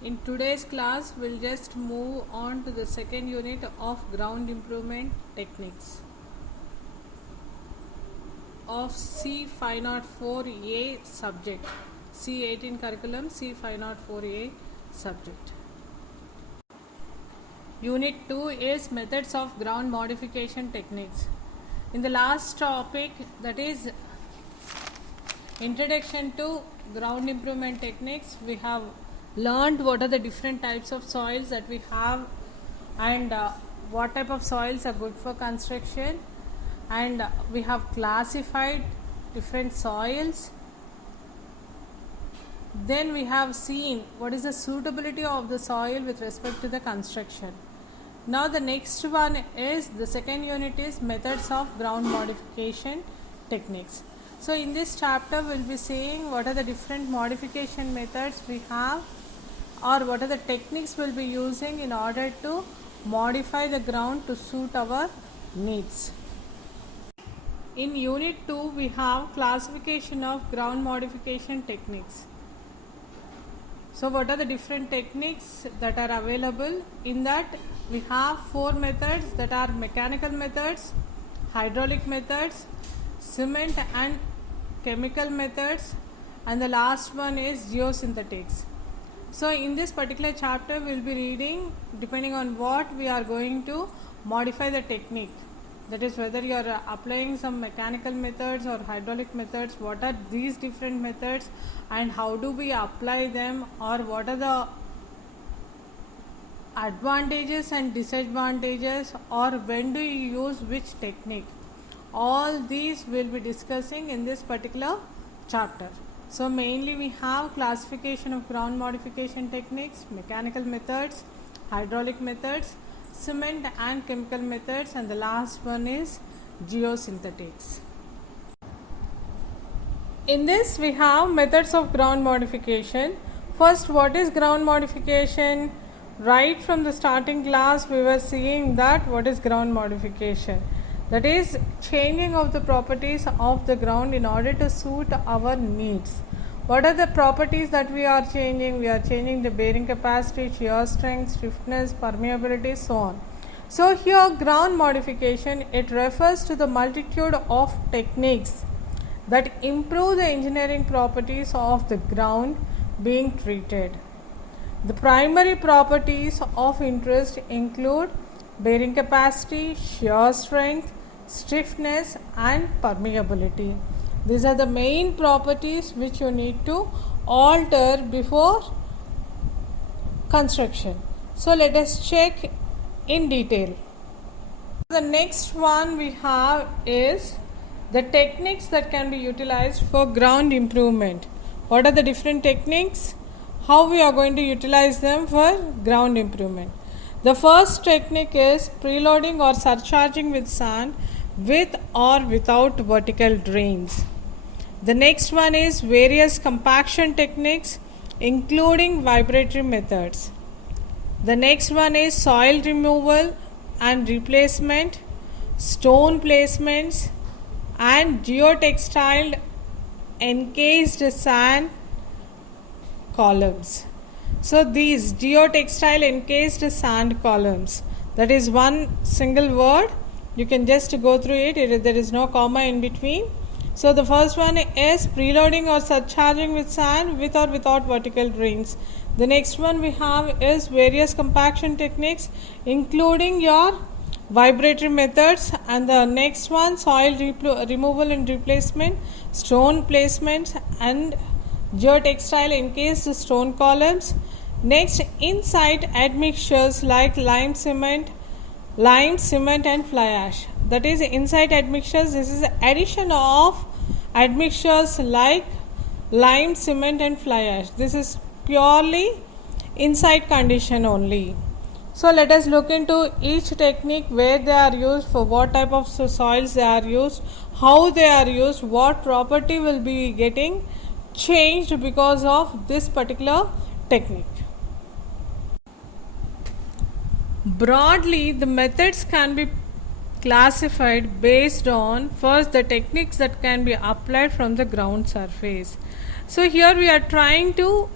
In today's class, we'll just move on to the second unit of ground improvement techniques of C504A subject, C18 curriculum, C504A subject. Unit 2 is methods of ground modification techniques. In the last topic, that is introduction to ground improvement techniques, we have learned what are the different types of soils that we have and what type of soils are good for construction, and we have classified different soils. Then we have seen what is the suitability of the soil with respect to the construction. Now the next one is the second unit is methods of ground modification techniques. So in this chapter we'll be seeing what are the different modification methods we have, or what are the techniques we'll be using in order to modify the ground to suit our needs. In unit 2 we have classification of ground modification techniques. So what are the different techniques that are available? In that we have 4 methods, that are mechanical methods, hydraulic methods, cement and chemical methods, and the last one is geosynthetics. So in this particular chapter we will be reading depending on what we are going to modify the technique. That is, whether you are applying some mechanical methods or hydraulic methods, what are these different methods and how do we apply them, or what are the advantages and disadvantages, or when do you use which technique. All these we will be discussing in this particular chapter. So mainly we have classification of ground modification techniques, mechanical methods, hydraulic methods, cement and chemical methods, and the last one is geosynthetics. In this we have methods of ground modification. First, what is ground modification? Right from the starting class we were seeing that what is ground modification. That is changing of the properties of the ground in order to suit our needs. What are the properties that we are changing? We are changing the bearing capacity, shear strength, stiffness, permeability, so on. So here ground modification, it refers to the multitude of techniques that improve the engineering properties of the ground being treated. The primary properties of interest include bearing capacity, shear strength, stiffness and permeability. These are the main properties which you need to alter before construction. So let us check in detail. The next one we have is the techniques that can be utilized for ground improvement. What are the different techniques? How we are going to utilize them for ground improvement? The first technique is preloading or surcharging with sand with or without vertical drains. The next one is various compaction techniques including vibratory methods. The next one is soil removal and replacement, stone placements and geotextile encased sand columns. So these geotextile encased sand columns, that is one single word, you can just go through it, there is no comma in between. So the first one is preloading or surcharging with sand with or without vertical drains. The next one we have is various compaction techniques including your vibratory methods, and the next one soil removal and replacement, stone placements and geotextile encased stone columns. Next, inside admixtures like lime, cement and fly ash. That is inside admixtures. This is addition of admixtures like lime, cement and fly ash. This is purely inside condition only. So let us look into each technique, where they are used, for what type of soils they are used, how they are used, what property will be getting changed because of this particular technique. Broadly, the methods can be classified based on first the techniques that can be applied from the ground surface. So here we are trying to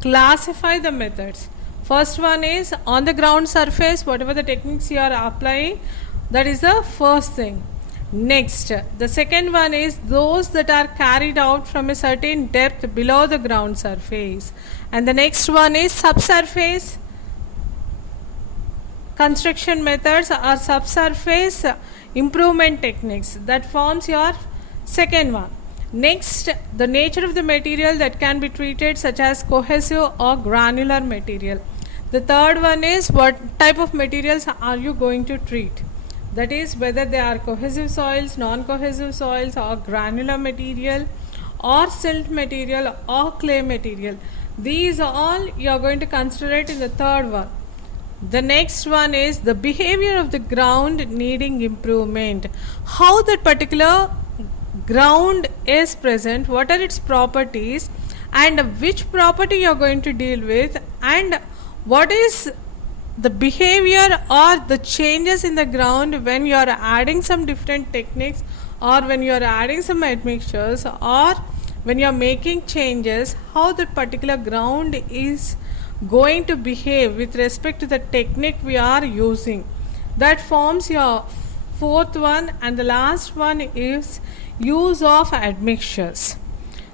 classify the methods. First one is on the ground surface, whatever the techniques you are applying, that is the first thing. Next, the second one is those that are carried out from a certain depth below the ground surface. And the next one is subsurface construction methods or subsurface improvement techniques. That forms your second one. Next, the nature of the material that can be treated, such as cohesive or granular material. The third one is what type of materials are you going to treat. That is whether they are cohesive soils, non-cohesive soils, or granular material, or silt material, or clay material. These all you are going to consider it in the third one. The next one is the behavior of the ground needing improvement. How that particular ground is present, what are its properties, and which property you are going to deal with, and what is the behavior or the changes in the ground when you are adding some different techniques, or when you are adding some admixtures, or when you are making changes, how that particular ground is going to behave with respect to the technique we are using. That forms your fourth one. And the last one is use of admixtures.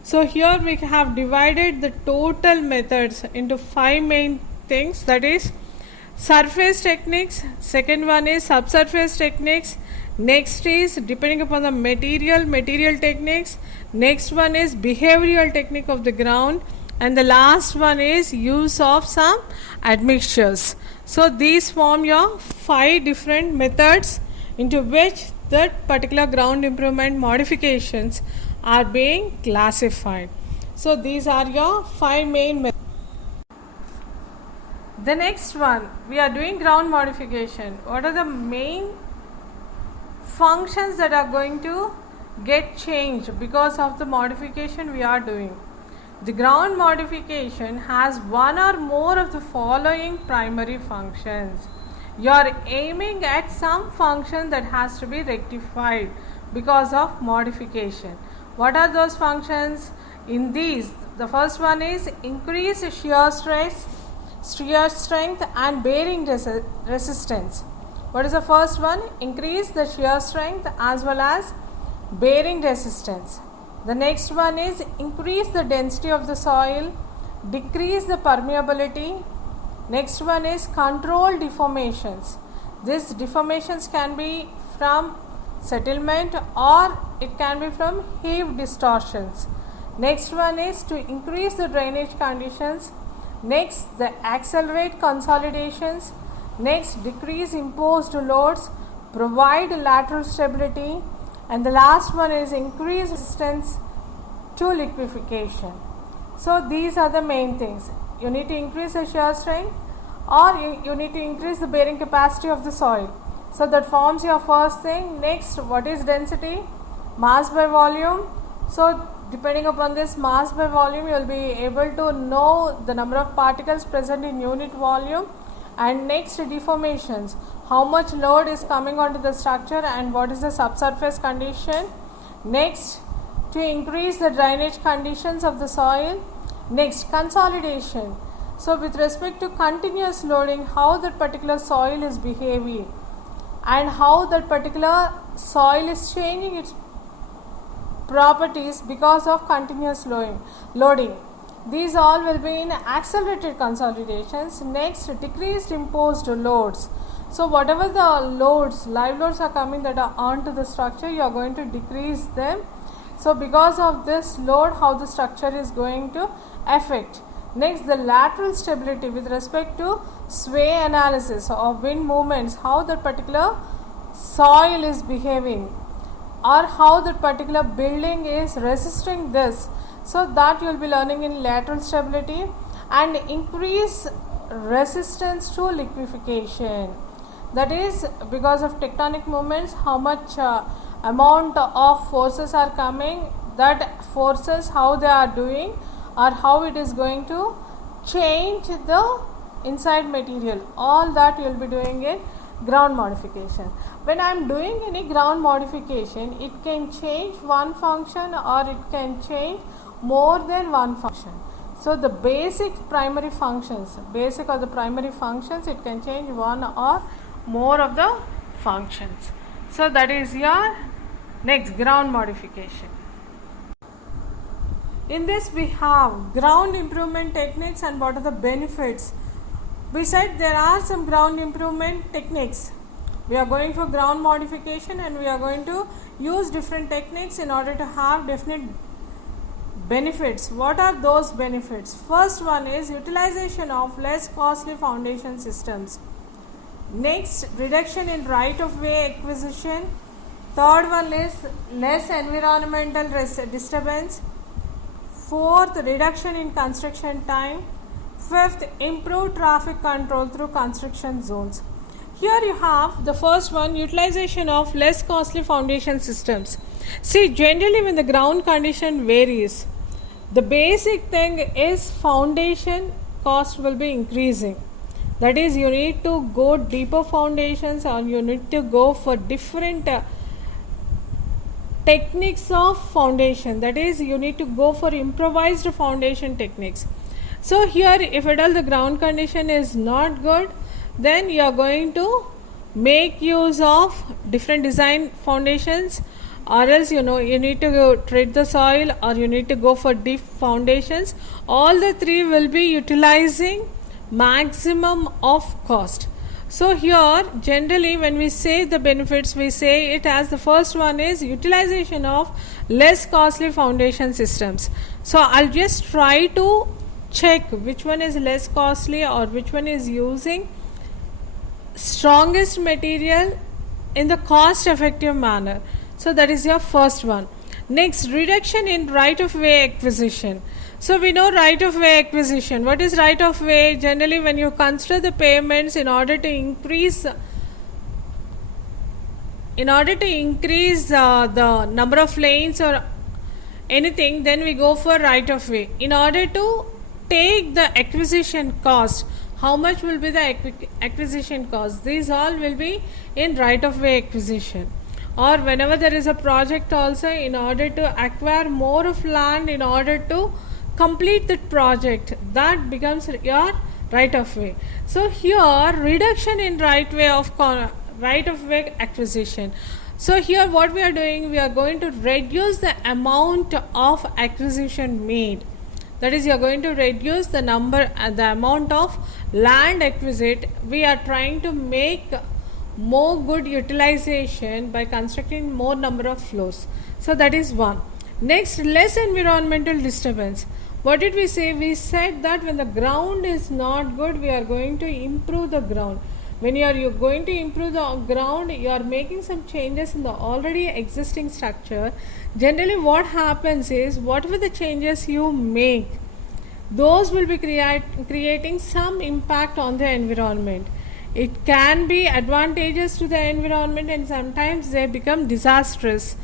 So here we have divided the total methods into 5 main things, that is surface techniques, second one is subsurface techniques, next is depending upon the material techniques, next one is behavioral technique of the ground, and the last one is use of some admixtures. So these form your 5 different methods into which that particular ground improvement modifications are being classified. So these are your 5 main methods. The next one, we are doing ground modification. What are the main functions that are going to get changed because of the modification we are doing? The ground modification has one or more of the following primary functions. You are aiming at some function that has to be rectified because of modification. What are those functions? In these, the first one is increase shear strength and bearing resistance. What is the first one? Increase the shear strength as well as bearing resistance. The next one is increase the density of the soil, decrease the permeability. Next one is control deformations. These deformations can be from settlement or it can be from heave distortions. Next one is to increase the drainage conditions. Next, the accelerate consolidations. Next, decrease imposed loads, provide lateral stability. And the last one is increase resistance to liquefaction. So these are the main things. You need to increase the shear strength, or you need to increase the bearing capacity of the soil. So that forms your first thing. Next, what is density? Mass by volume. So depending upon this mass by volume, you will be able to know the number of particles present in unit volume. And next, deformations. How much load is coming onto the structure and what is the subsurface condition. Next, to increase the drainage conditions of the soil. Next, consolidation. So with respect to continuous loading, how that particular soil is behaving and how that particular soil is changing its properties because of continuous loading. These all will be in accelerated consolidations. Next, decreased imposed loads. So whatever the loads, live loads are coming that are onto the structure, you are going to decrease them. So because of this load, how the structure is going to affect. Next, the lateral stability with respect to sway analysis or wind movements, how that particular soil is behaving or how that particular building is resisting this. So that you will be learning in lateral stability. And increase resistance to liquefaction. That is because of tectonic movements, how much amount of forces are coming, that forces how they are doing or how it is going to change the inside material. All that you will be doing in ground modification. When I am doing any ground modification, it can change one function or it can change more than one function. So the basic or the primary functions, it can change one or more of the functions. So that is your next ground modification. In this we have ground improvement techniques and what are the benefits. Besides, there are some ground improvement techniques. We are going for ground modification and we are going to use different techniques in order to have definite benefits. What are those benefits? First one is utilization of less costly foundation systems. Next, reduction in right of way acquisition. Third one is less environmental disturbance. Fourth, reduction in construction time. Fifth, improved traffic control through construction zones. Here you have the first one, utilization of less costly foundation systems. See, generally when the ground condition varies, the basic thing is foundation cost will be increasing. That is, you need to go deeper foundations or you need to go for different techniques of foundation. That is, you need to go for improvised foundation techniques. So here, if at all the ground condition is not good, then you are going to make use of different design foundations, or else you need to go treat the soil, or you need to go for deep foundations. All the three will be utilizing maximum of cost. So here generally when we say the benefits, we say it as the first one is utilization of less costly foundation systems. So I'll just try to check which one is less costly or which one is using strongest material in the cost effective manner. So that is your first one. Next, reduction in right of way acquisition. So we know right of way acquisition. What is right of way? Generally when you consider the payments in order to increase the number of lanes or anything, then we go for right of way. In order to take the acquisition cost, how much will be the acquisition cost? These all will be in right of way acquisition. Or whenever there is a project also, in order to acquire more of land in order to complete the project, that becomes your right of way. So here reduction in right of way acquisition. So here what we are doing, we are going to reduce the amount of acquisition made. That is, you are going to reduce the amount of land acquisite. We are trying to make more good utilization by constructing more number of floors. So that is one. Next, less environmental disturbance. What did we say? We said that when the ground is not good, we are going to improve the ground. When you are going to improve the ground, you are making some changes in the already existing structure. Generally what happens is, whatever the changes you make, those will be creating some impact on the environment. It can be advantageous to the environment and sometimes they become disastrous.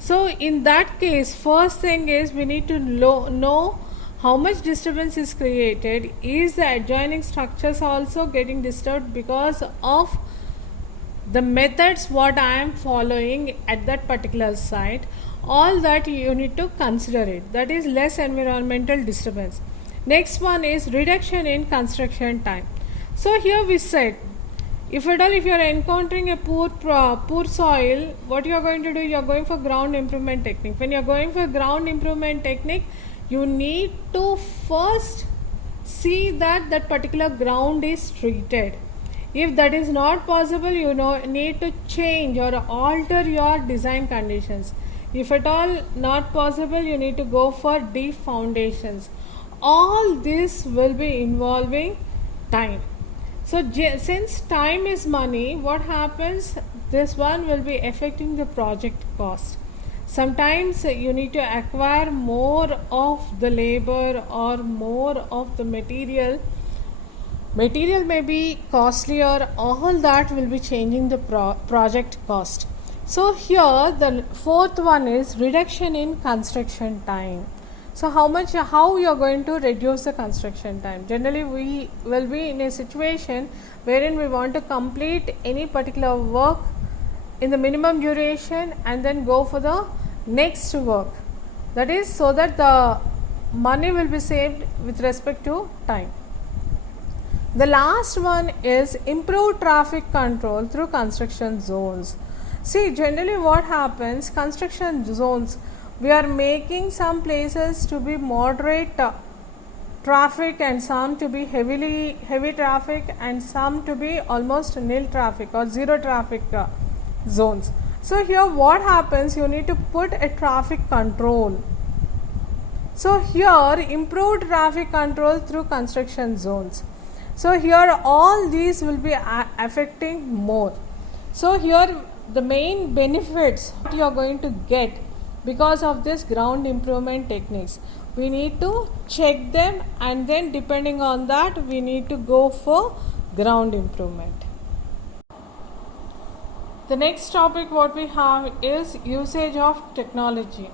So in that case, first thing is we need to know how much disturbance is created. Is the adjoining structures also getting disturbed because of the methods what I am following at that particular site? All that you need to consider it. That is less environmental disturbance. Next one is reduction in construction time. So here we said, if you are encountering a poor soil, what you are going to do? You are going for ground improvement technique. When you are going for ground improvement technique, you need to first see that that particular ground is treated. If that is not possible, you need to change or alter your design conditions. If at all not possible, you need to go for deep foundations. All this will be involving time. So since time is money, what happens? This one will be affecting the project cost. Sometimes you need to acquire more of the labor or more of the material. Material may be costlier, all that will be changing the project cost. So here the fourth one is reduction in construction time. So how you are going to reduce the construction time? Generally we will be in a situation wherein we want to complete any particular work in the minimum duration and then go for the next work. That is so that the money will be saved with respect to time. The last one is improved traffic control through construction zones. See, generally what happens, construction zones, we are making some places to be moderate traffic and some to be heavy traffic and some to be almost nil traffic or zero traffic zones. So here what happens, you need to put a traffic control. So here improved traffic control through construction zones. So here all these will be affecting more. So here the main benefits you are going to get because of this ground improvement techniques, we need to check them, and then depending on that we need to go for ground improvement. The next topic what we have is usage of technology.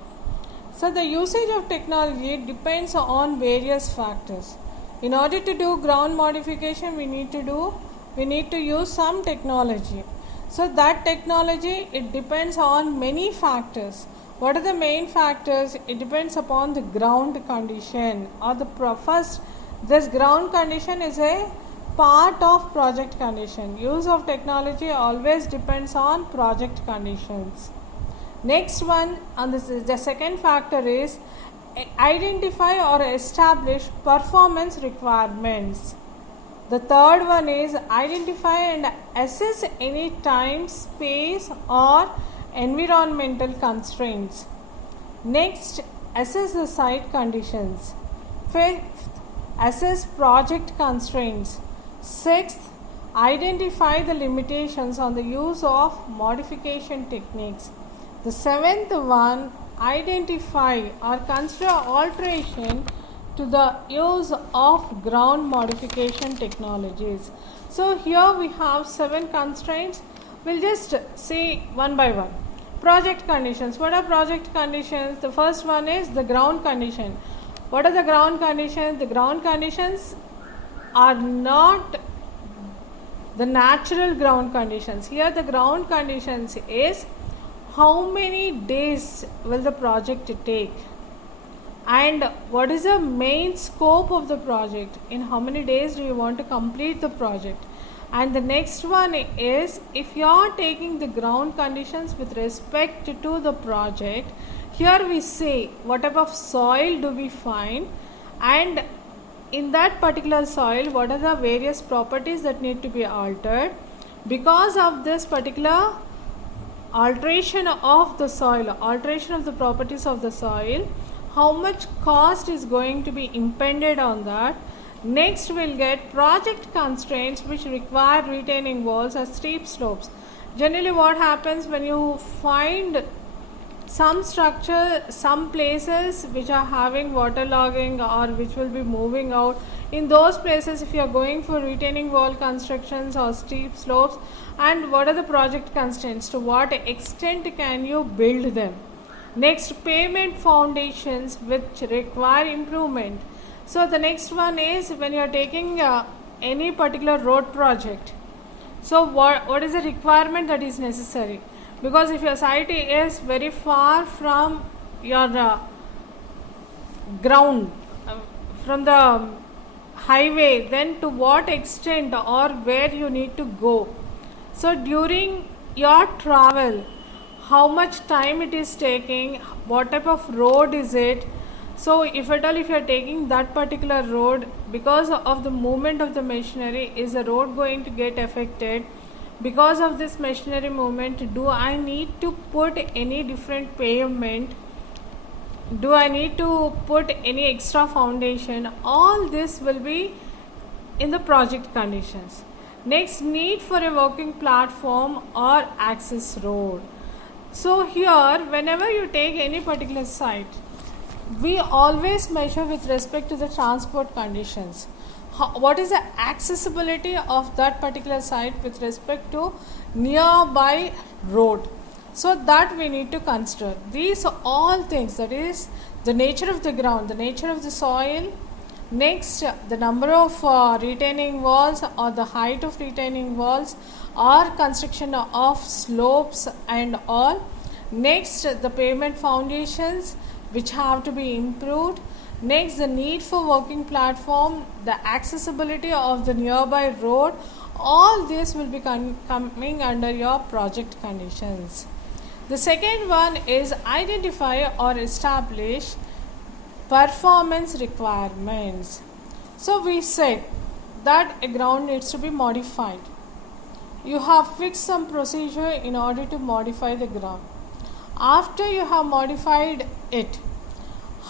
So the usage of technology depends on various factors. In order to do ground modification, we need to use some technology. So that technology, it depends on many factors. What are the main factors? It depends upon the ground condition or first, this ground condition is a part of project condition. Use of technology always depends on project conditions. Next one, and this is the second factor, is identify or establish performance requirements. The third one is identify and assess any time, space or environmental constraints. Next, assess the site conditions. Fifth, assess project constraints. Sixth, identify the limitations on the use of modification techniques. The seventh one, identify or consider alteration to the use of ground modification technologies. So here we have 7 constraints. We'll just see one by one. Project conditions. What are project conditions? The first one is the ground condition. What are the ground conditions? The ground conditions are not the natural ground conditions. Here the ground conditions is how many days will the project take, and what is the main scope of the project, in how many days do you want to complete the project. And the next one is, if you are taking the ground conditions with respect to the project, here we say what type of soil do we find, and in that particular soil what are the various properties that need to be altered. Because of this particular alteration of the soil, alteration of the properties of the soil, how much cost is going to be impended on that. Next we'll get project constraints which require retaining walls or steep slopes. Generally what happens when you find some structure, some places which are having waterlogging or which will be moving out, in those places if you are going for retaining wall constructions or steep slopes, and what are the project constraints, to what extent can you build them. Next, pavement foundations which require improvement. So the next one is when you are taking any particular road project, so what is the requirement that is necessary, because if your site is very far from your ground, from the highway, then to what extent or where you need to go. So during your travel, how much time it is taking, what type of road is it. So if at all if you are taking that particular road, because of the movement of the machinery, is the road going to get affected? Because of this machinery movement, do I need to put any different pavement? Do I need to put any extra foundation? All this will be in the project conditions. Next, need for a working platform or access road. So here, whenever you take any particular site, we always measure with respect to the transport conditions. What is the accessibility of that particular site with respect to nearby road? So that we need to consider. These are all things, that is the nature of the ground, the nature of the soil. Next, the number of retaining walls or the height of retaining walls or construction of slopes and all. Next, the pavement foundations which have to be improved. Next, the need for working platform, the accessibility of the nearby road, all this will be coming under your project conditions. The second one is identify or establish performance requirements. So we said that a ground needs to be modified. You have fixed some procedure in order to modify the ground. After you have modified it,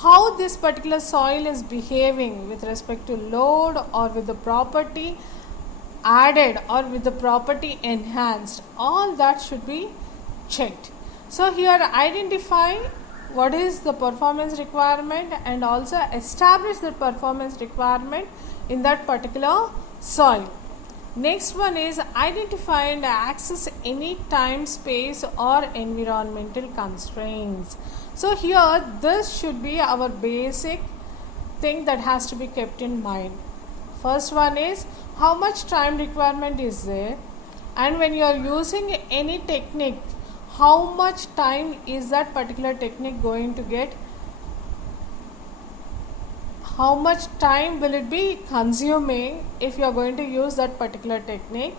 how this particular soil is behaving with respect to load or with the property added or with the property enhanced, all that should be checked. So here identify what is the performance requirement and also establish the performance requirement in that particular soil. Next one is identify and access any time, space or environmental constraints. So here this should be our basic thing that has to be kept in mind. First one is how much time requirement is there, and when you are using any technique, how much time is that particular technique going to get, how much time will it be consuming if you are going to use that particular technique.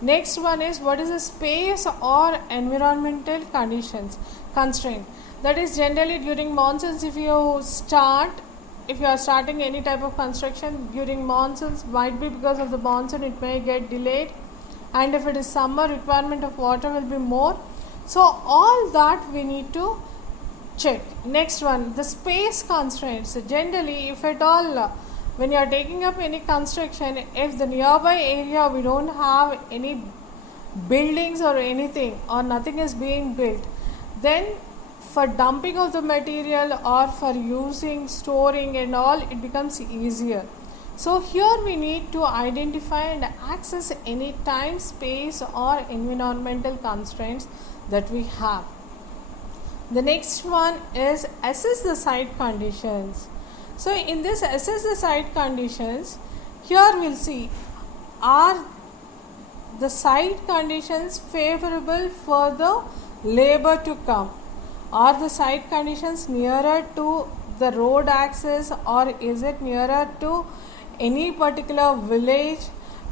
Next one is what is the space or environmental constraint. That is generally during monsoons, if you are starting any type of construction during monsoons, might be because of the monsoon it may get delayed, and if it is summer, requirement of water will be more. So all that we need to check. Next one, the space constraints. So generally, if at all when you are taking up any construction, if the nearby area we don't have any buildings or anything, or nothing is being built, then for dumping of the material or for using, storing and all, it becomes easier. So here we need to identify and access any time, space or environmental constraints that we have. The next one is assess the site conditions. So in this assess the site conditions, here we'll see, are the site conditions favorable for the labor to come? Are the site conditions nearer to the road access, or is it nearer to any particular village,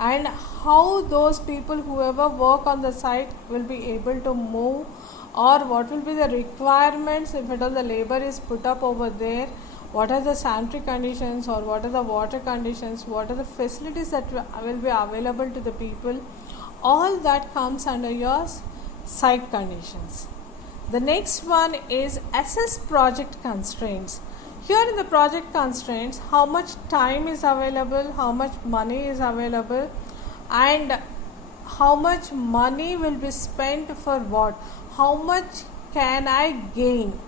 and how those people whoever work on the site will be able to move, or what will be the requirements if at all the labor is put up over there, what are the sanitary conditions or what are the water conditions, what are the facilities that will be available to the people, all that comes under your site conditions. The next one is assess project constraints. Here in the project constraints, how much time is available, how much money is available, and how much money will be spent for what, how much can I gain,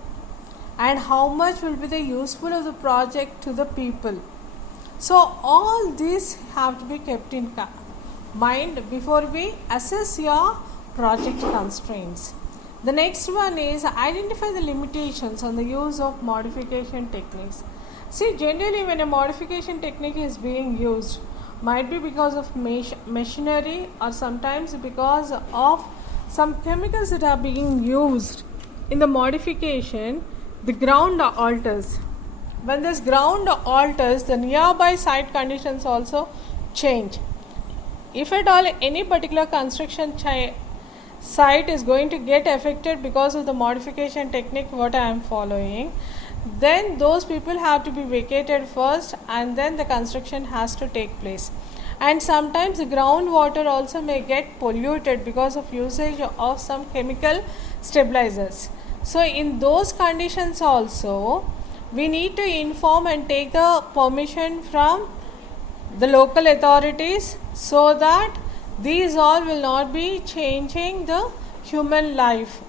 and how much will be the useful of the project to the people. So all these have to be kept in mind before we assess your project constraints. The next one is identify the limitations on the use of modification techniques. See, generally when a modification technique is being used, might be because of machinery or sometimes because of some chemicals that are being used in the modification, the ground alters. When this ground alters, the nearby site conditions also change. If at all any particular construction site is going to get affected because of the modification technique what I am following, then those people have to be vacated first and then the construction has to take place. And sometimes the groundwater also may get polluted because of usage of some chemical stabilizers. So in those conditions also we need to inform and take the permission from the local authorities so that these all will not be changing the human life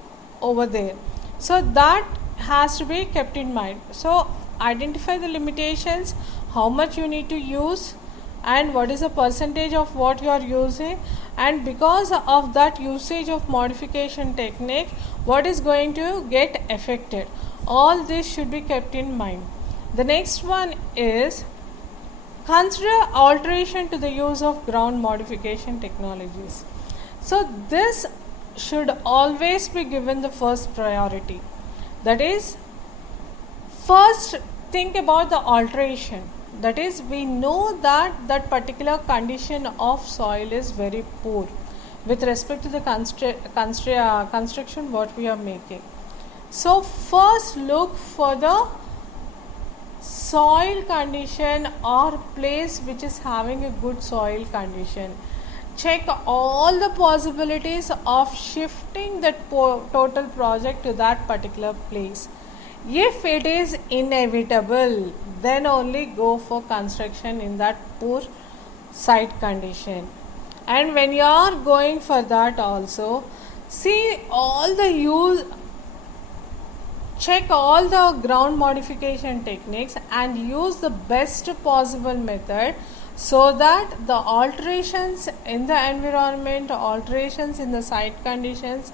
over there. So that has to be kept in mind. So identify the limitations, how much you need to use and what is the percentage of what you are using, and because of that usage of modification technique what is going to get affected. All this should be kept in mind. The next one is consider alteration to the use of ground modification technologies. So this should always be given the first priority. That is, first think about the alteration. That is, we know that that particular condition of soil is very poor with respect to the construction what we are making. So first look for the soil condition or place which is having a good soil condition. Check all the possibilities of shifting that total project to that particular place. If it is inevitable, then only go for construction in that poor site condition. And when you are going for that also, see all the check all the ground modification techniques and use the best possible method so that the alterations in the environment, alterations in the site conditions,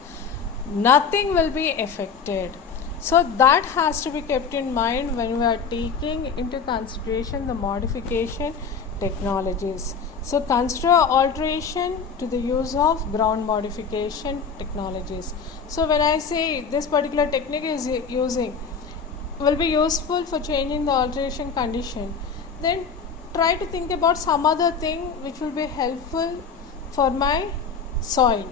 nothing will be affected. So that has to be kept in mind when we are taking into consideration the modification technologies. So consider alteration to the use of ground modification technologies. So when I say this particular technique is will be useful for changing the alteration condition, then try to think about some other thing which will be helpful for my soil.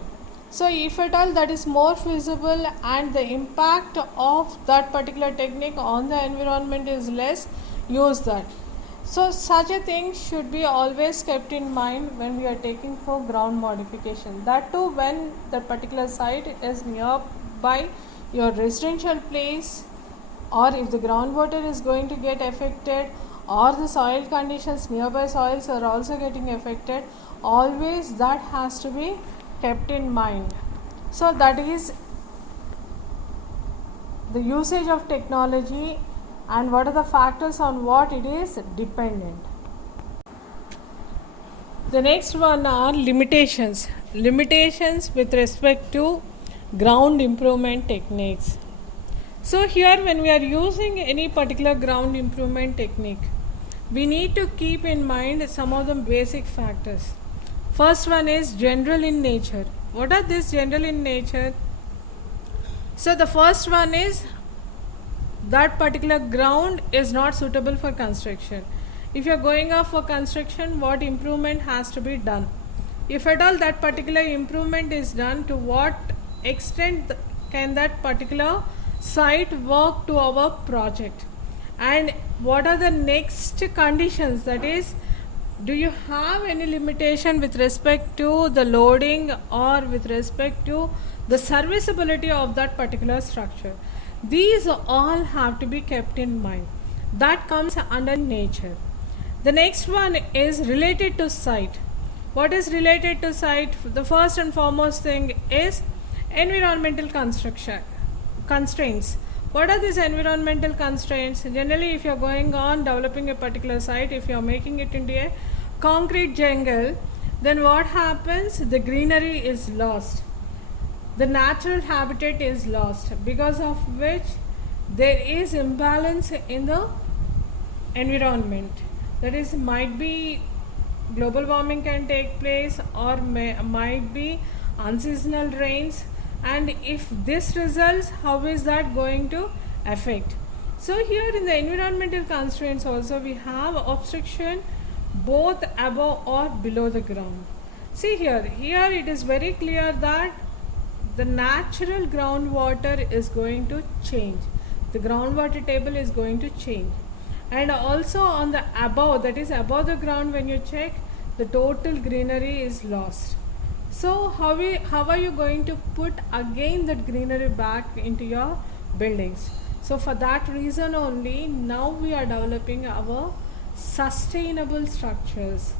So if at all that is more feasible and the impact of that particular technique on the environment is less, use that. So such a thing should be always kept in mind when we are taking for ground modification. That too when that particular site is nearby your residential place, or if the groundwater is going to get affected, or the soil conditions nearby soils are also getting affected, always that has to be kept in mind. So that is the usage of technology and what are the factors on what it is dependent. The next one are limitations. Limitations with respect to ground improvement techniques. So here when we are using any particular ground improvement technique, we need to keep in mind some of the basic factors. First one is general in nature. What are these general in nature? So the first one is that particular ground is not suitable for construction. If you are going up for construction, what improvement has to be done? If at all that particular improvement is done, to what extent can that particular site work to our project? And what are the next conditions? That is, do you have any limitation with respect to the loading or with respect to the serviceability of that particular structure? These all have to be kept in mind. That comes under nature. The next one is related to site. What is related to site? The first and foremost thing is environmental construction constraints. What are these environmental constraints? Generally, if you are going on developing a particular site, if you are making it into a concrete jungle, then what happens? The greenery is lost. The natural habitat is lost, because of which there is imbalance in the environment. That is, might be global warming can take place, or might be unseasonal rains, and if this results, how is that going to affect? So here in the environmental constraints also we have obstruction both above or below the ground. See here it is very clear that the natural groundwater is going to change. The groundwater table is going to change. And also on the above, that is above the ground, when you check, the total greenery is lost. So how are you going to put again that greenery back into your buildings? So for that reason only, now we are developing our sustainable structures,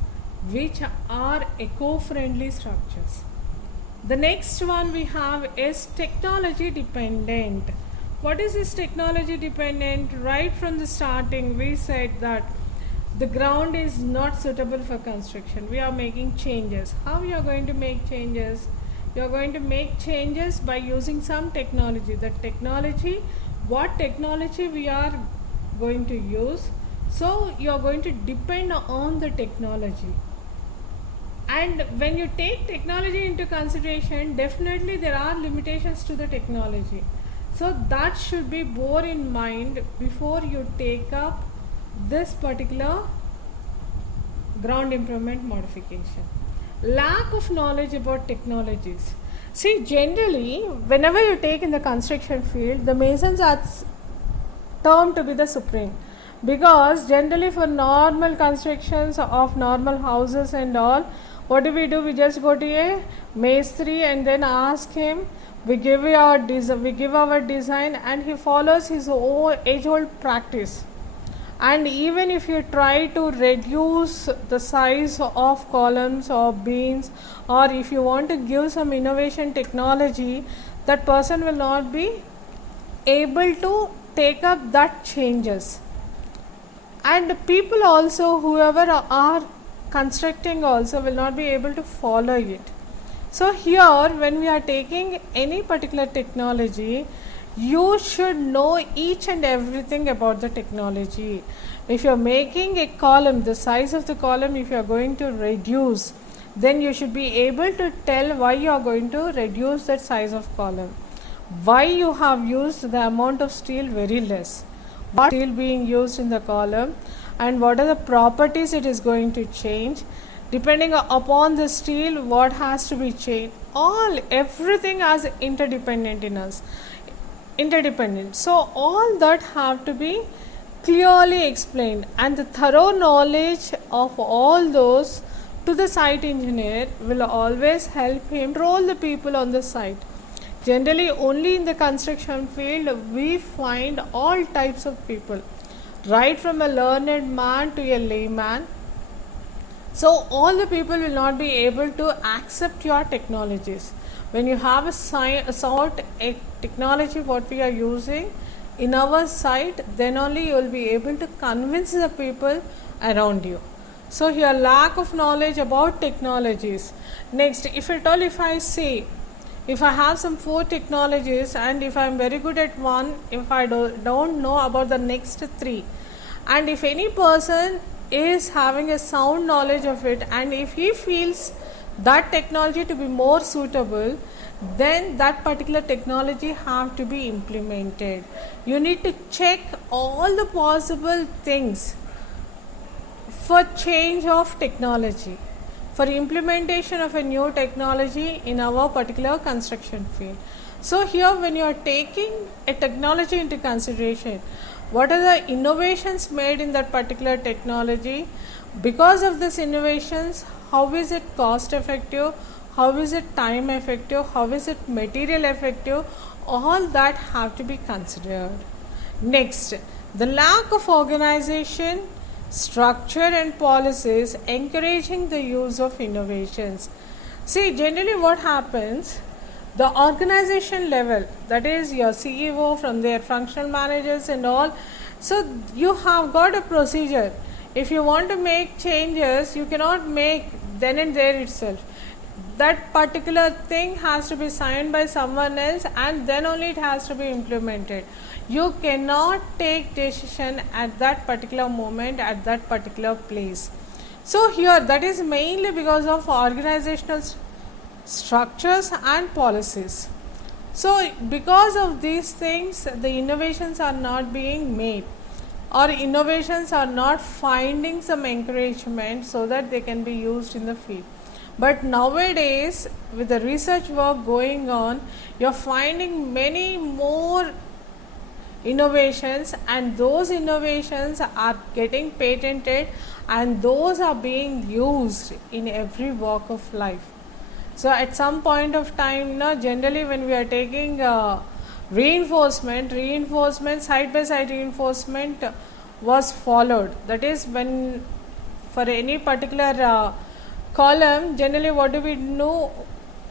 which are eco-friendly structures. The next one we have is technology dependent. What is this technology dependent? Right from the starting we said that the ground is not suitable for construction. We are making changes. How we are going to make changes? You are going to make changes by using some technology. That technology, what technology we are going to use? So you are going to depend on the technology. And when you take technology into consideration, definitely there are limitations to the technology. So that should be bore in mind before you take up this particular ground improvement modification. Lack of knowledge about technologies. See, generally, whenever you take in the construction field, the masons are termed to be the supreme, because generally for normal constructions of normal houses and all, what do? We just go to a masonry and then ask him. We give our design, and he follows his own age-old practice. And even if you try to reduce the size of columns or beams, or if you want to give some innovation technology, that person will not be able to take up that changes. And people also, whoever are constructing also, will not be able to follow it. So here, when we are taking any particular technology, you should know each and everything about the technology. If you are making a column, the size of the column, if you are going to reduce, then you should be able to tell why you are going to reduce that size of column, why you have used the amount of steel very less, what steel being used in the column, and what are the properties it is going to change. Depending upon the steel, what has to be changed, everything is interdependent. So all that have to be clearly explained, and the thorough knowledge of all those to the site engineer will always help him control the people on the site. Generally, only in the construction field we find all types of people, right from a learned man to a layman. So all the people will not be able to accept your technologies. When you have a technology what we are using in our site, then only you will be able to convince the people around you. So here, lack of knowledge about technologies. Next, if I say, if I have some 4 technologies, and if I am very good at one, if I don't know about the next 3, and if any person is having a sound knowledge of it, and if he feels that technology to be more suitable, then that particular technology have to be implemented. You need to check all the possible things for change of technology, for implementation of a new technology in our particular construction field. So here, when you are taking a technology into consideration, what are the innovations made in that particular technology? Because of these innovations, how is it cost effective? How is it time effective? How is it material effective? All that have to be considered. Next, the lack of organization, structure and policies encouraging the use of innovations. See, generally what happens, the organization level, that is your CEO from their functional managers and all, so you have got a procedure. If you want to make changes, you cannot make then and there itself. That particular thing has to be signed by someone else, and then only it has to be implemented. You cannot take decision at that particular moment, at that particular place. So here, that is mainly because of organizational structures and policies. So because of these things, the innovations are not being made, or innovations are not finding some encouragement so that they can be used in the field. But nowadays, with the research work going on, you are finding many more innovations, and those innovations are getting patented, and those are being used in every walk of life. So at some point of time, generally when we are taking reinforcement, side by side reinforcement was followed. That is, when for any particular column, generally what do we know?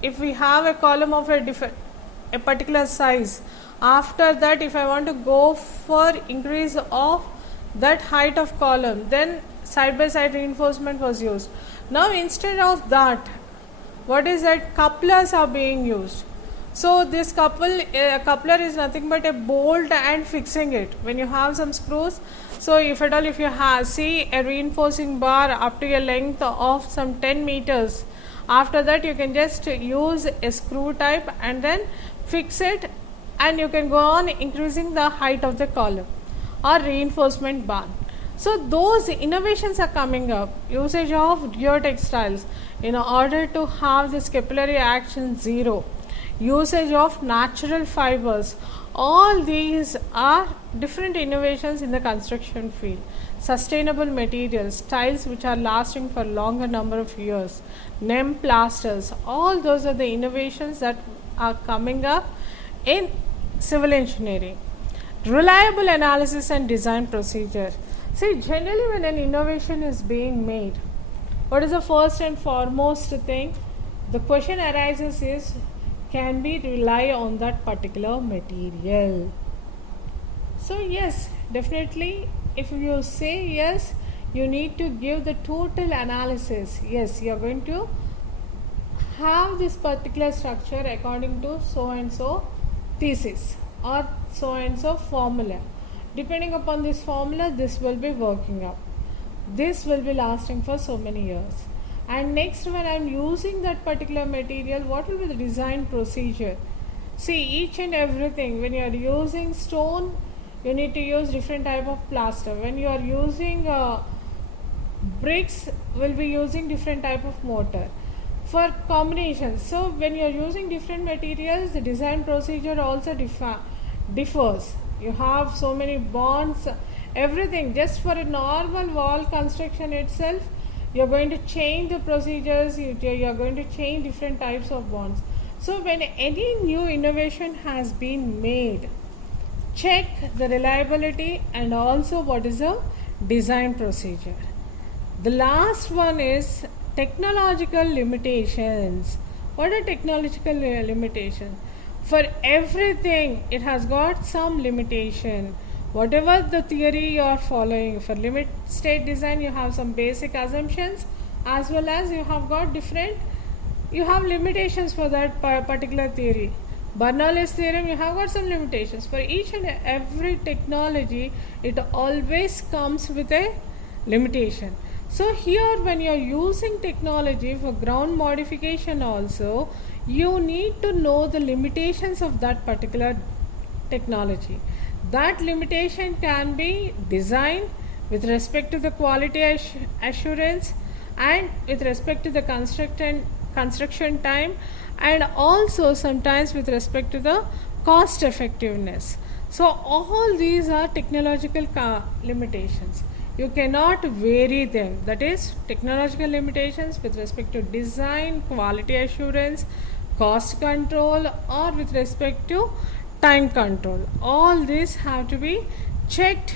If we have a column of a particular size, after that if I want to go for increase of that height of column, then side by side reinforcement was used. Now instead of that, what is that? Couplers are being used. So this coupler is nothing but a bolt and fixing it. When you have some screws, so if at all, if you see a reinforcing bar up to a length of some 10 meters, after that you can just use a screw type and then fix it and you can go on increasing the height of the column or reinforcement bar. So those innovations are coming up. Usage of geotextiles in order to have this capillary action zero. Usage of natural fibers. All these are different innovations in the construction field. Sustainable materials, tiles which are lasting for longer number of years, NEM plasters, all those are the innovations that are coming up in civil engineering. Reliable analysis and design procedure. See, generally when an innovation is being made, what is the first and foremost thing? The question arises is, can we rely on that particular material? So yes, definitely if you say yes, you need to give the total analysis. Yes, you are going to have this particular structure according to so and so thesis or so and so formula. Depending upon this formula, this will be working up. This will be lasting for so many years. And next, when I am using that particular material, what will be the design procedure? See, each and everything, when you are using stone, you need to use different type of plaster. When you are using bricks, will be using different type of mortar for combinations. So when you are using different materials, the design procedure also differs. You have so many bonds, everything. Just for a normal wall construction itself, you are going to change the procedures, you are going to change different types of bonds. So when any new innovation has been made, check the reliability and also what is the design procedure. The last one is technological limitations. What are technological limitations? For everything, it has got some limitation. Whatever the theory you are following, for limit state design, you have some basic assumptions, as well as you have got you have limitations for that particular theory. Bernoulli's theorem, you have got some limitations. For each and every technology, it always comes with a limitation. So here, when you are using technology for ground modification also, you need to know the limitations of that particular technology. That limitation can be designed with respect to the quality assurance and with respect to the construction time, and also sometimes with respect to the cost effectiveness. So all these are technological limitations. You cannot vary them. That is, technological limitations with respect to design, quality assurance, cost control, or with respect to time control. All these have to be checked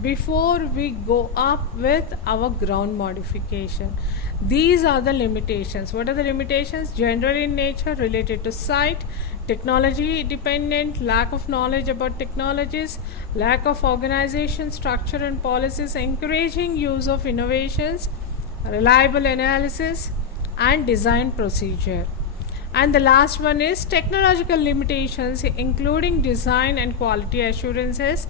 before we go up with our ground modification. These are the limitations. What are the limitations? General in nature, related to site, technology dependent, lack of knowledge about technologies, lack of organization, structure and policies, encouraging use of innovations, reliable analysis and design procedure. And the last one is technological limitations, including design and quality assurances,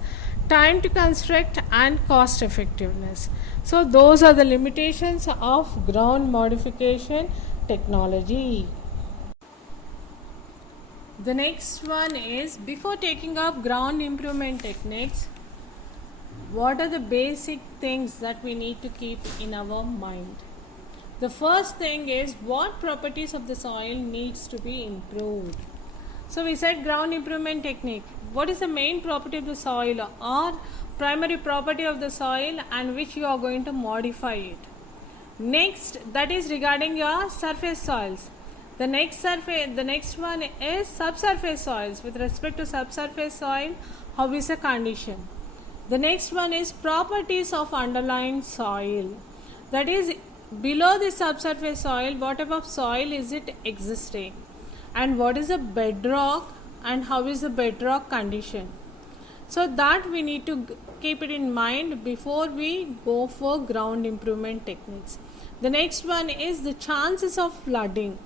time to construct and cost effectiveness. So those are the limitations of ground modification technology. The next one is, before taking up ground improvement techniques, what are the basic things that we need to keep in our mind? The first thing is, what properties of the soil needs to be improved. So we said ground improvement technique. What is the main property of the soil or primary property of the soil and which you are going to modify it? Next, that is regarding your surface soils. The next one is subsurface soils. With respect to subsurface soil, how is the condition? The next one is properties of underlying soil. That is, below the subsurface soil, what type of soil is it existing, and what is the bedrock and how is the bedrock condition. So that we need to keep it in mind before we go for ground improvement techniques. The next one is the chances of flooding.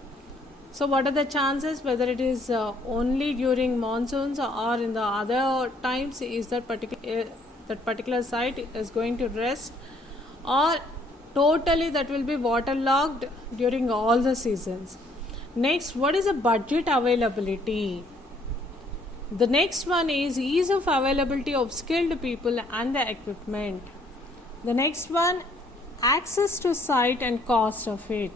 So what are the chances, whether it is only during monsoons or in the other times, is that particular site is going to rest, or totally that will be waterlogged during all the seasons. Next, what is the budget availability? The next one is ease of availability of skilled people and the equipment. The next one, access to site and cost of it.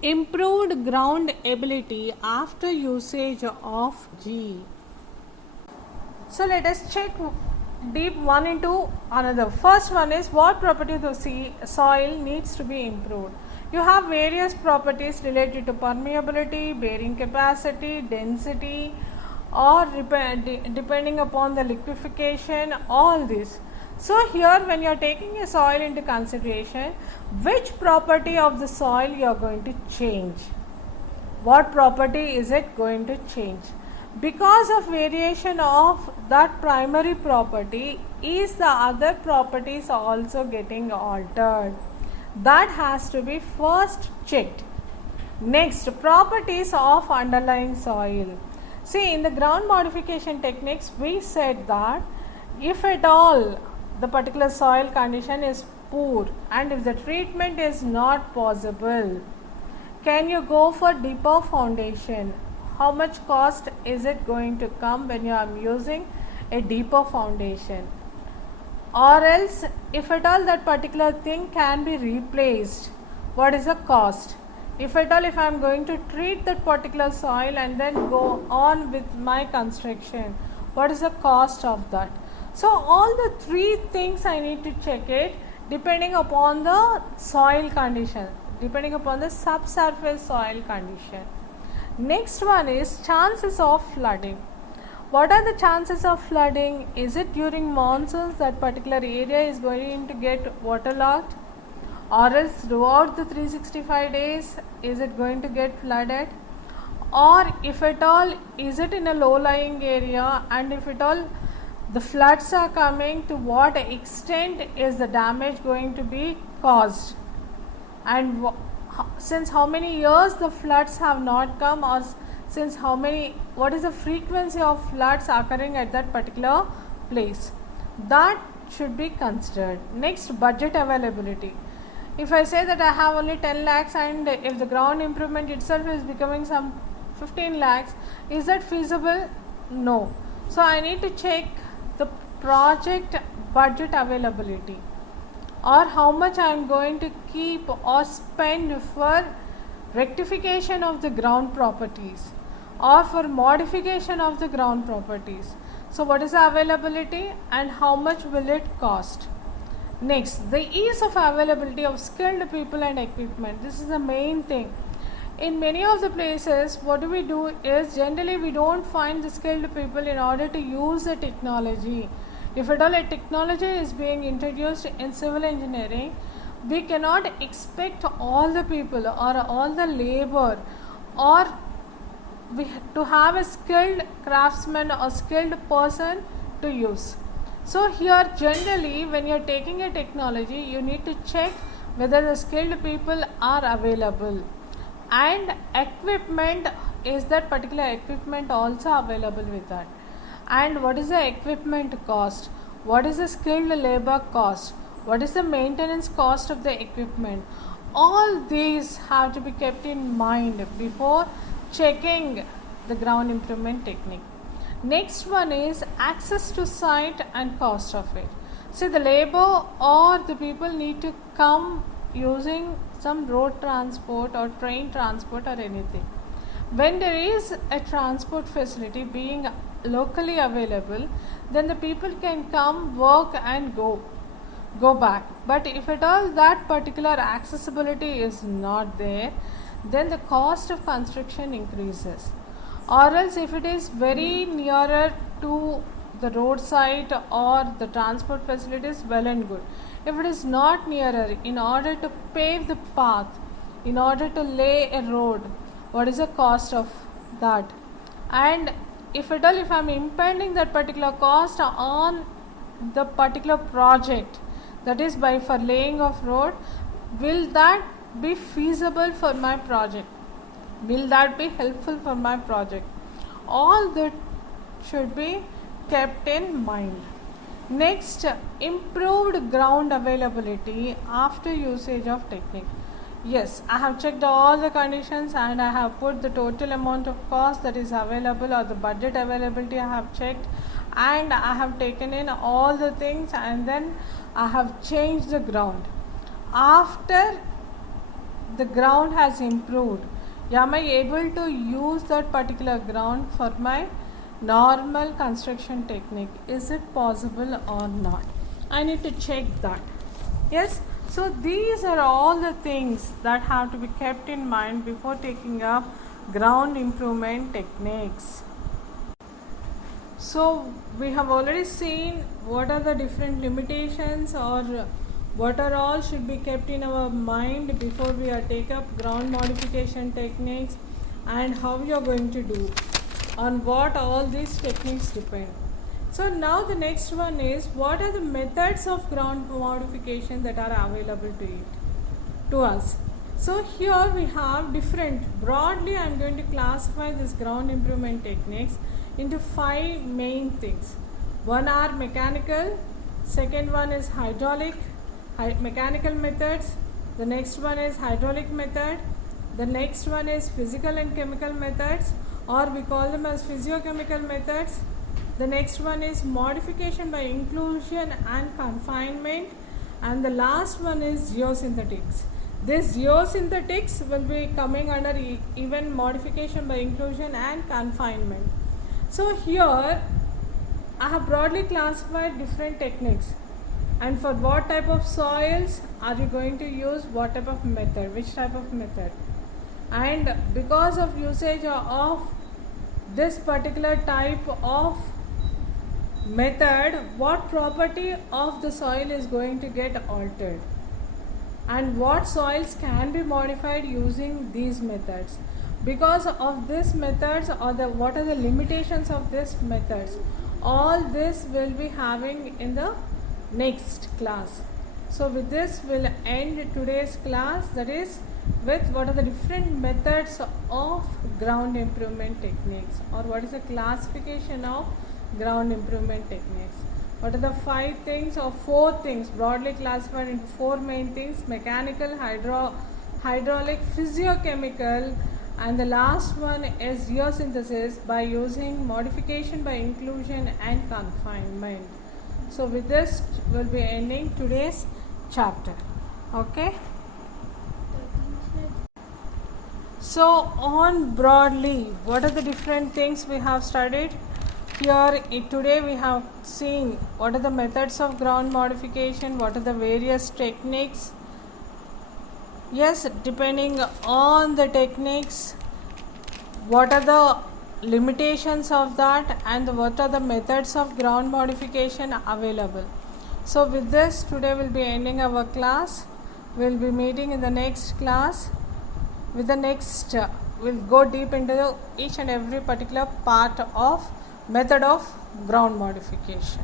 Improved ground ability after usage of G. So let us check deep one into another. First one is what property of the soil needs to be improved. You have various properties related to permeability, bearing capacity, density, or depending upon the liquefaction, all this. So here when you are taking a soil into consideration, which property of the soil you are going to change? What property is it going to change? Because of variation of that primary property, is the other properties also getting altered? That has to be first checked. Next, properties of underlying soil. See, in the ground modification techniques, we said that if at all the particular soil condition is poor and if the treatment is not possible, can you go for deeper foundation? How much cost is it going to come when you are using a deeper foundation? Or else, if at all that particular thing can be replaced, what is the cost? If at all, if I am going to treat that particular soil and then go on with my construction, what is the cost of that? So all the three things I need to check it depending upon the soil condition, depending upon the subsurface soil condition. Next one is chances of flooding. What are the chances of flooding? Is it during monsoons that particular area is going to get waterlogged, or else throughout the 365 days is it going to get flooded? Or if at all, is it in a low-lying area, and if at all the floods are coming, to what extent is the damage going to be caused? And since how many years the floods have not come, or since how many, what is the frequency of floods occurring at that particular place? That should be considered. Next, budget availability. If I say that I have only 10 lakhs and if the ground improvement itself is becoming some 15 lakhs, is that feasible? No. So I need to check the project budget availability, or how much I am going to keep or spend for rectification of the ground properties or for modification of the ground properties. So what is the availability and how much will it cost? Next, the ease of availability of skilled people and equipment. This is the main thing. In many of the places, what do we do is generally we don't find the skilled people in order to use the technology. If at all a technology is being introduced in civil engineering, we cannot expect all the people or all the labor or to have a skilled craftsman or skilled person to use. So here generally when you are taking a technology, you need to check whether the skilled people are available, and equipment, is that particular equipment also available with that, and what is the equipment cost, what is the skilled labor cost, what is the maintenance cost of the equipment. All these have to be kept in mind before checking the ground improvement technique. Next one is access to site and cost of it. See, the labor or the people need to come using some road transport or train transport or anything. When there is a transport facility being locally available, then the people can come, work and go back. But if at all that particular accessibility is not there, then the cost of construction increases. Or else if it is very nearer to the roadside or the transport facilities, well and good. If it is not nearer, in order to pave the path, in order to lay a road, what is the cost of that? And if at all, if I am impending that particular cost on the particular project, that is by for laying of road, will that be feasible for my project? Will that be helpful for my project? All that should be kept in mind. Next, improved ground availability after usage of technique. Yes, I have checked all the conditions and I have put the total amount of cost that is available or the budget availability I have checked, and I have taken in all the things, and then I have changed the ground. After the ground has improved, am I able to use that particular ground for my normal construction technique? Is it possible or not? I need to check that. Yes, so these are all the things that have to be kept in mind before taking up ground improvement techniques. So we have already seen what are the different limitations or what are all should be kept in our mind before we take up ground modification techniques, and how we are going to do, on what all these techniques depend. So now the next one is, what are the methods of ground modification that are available to us. So here we have different, broadly I am going to classify this ground improvement techniques into 5 main things. One are mechanical, second one is hydraulic, mechanical methods, the next one is hydraulic method, the next one is physical and chemical methods, or we call them as physiochemical methods. The next one is modification by inclusion and confinement, and the last one is geosynthetics. This geosynthetics will be coming under even modification by inclusion and confinement. So here I have broadly classified different techniques, and for what type of soils are you going to use what type of method, which type of method, and because of usage of this particular type of method, what property of the soil is going to get altered, and what soils can be modified using these methods. Because of these methods, or what are the limitations of these methods, all this will be having in the next class. So with this we'll end today's class, that is with what are the different methods of ground improvement techniques, or what is the classification of ground improvement techniques. What are the 5 things or 4 things broadly classified into 4 main things: mechanical, hydraulic, physiochemical, and the last one is geosynthesis by using modification by inclusion and confinement. So with this we'll be ending today's chapter. Okay. So on broadly, what are the different things we have studied? Here today we have seen what are the methods of ground modification, what are the various techniques. Yes, depending on the techniques, what are the limitations of that, and what are the methods of ground modification available. So with this today we'll be ending our class. We'll be meeting in the next class with the next we'll go deep into each and every particular part of method of ground modification.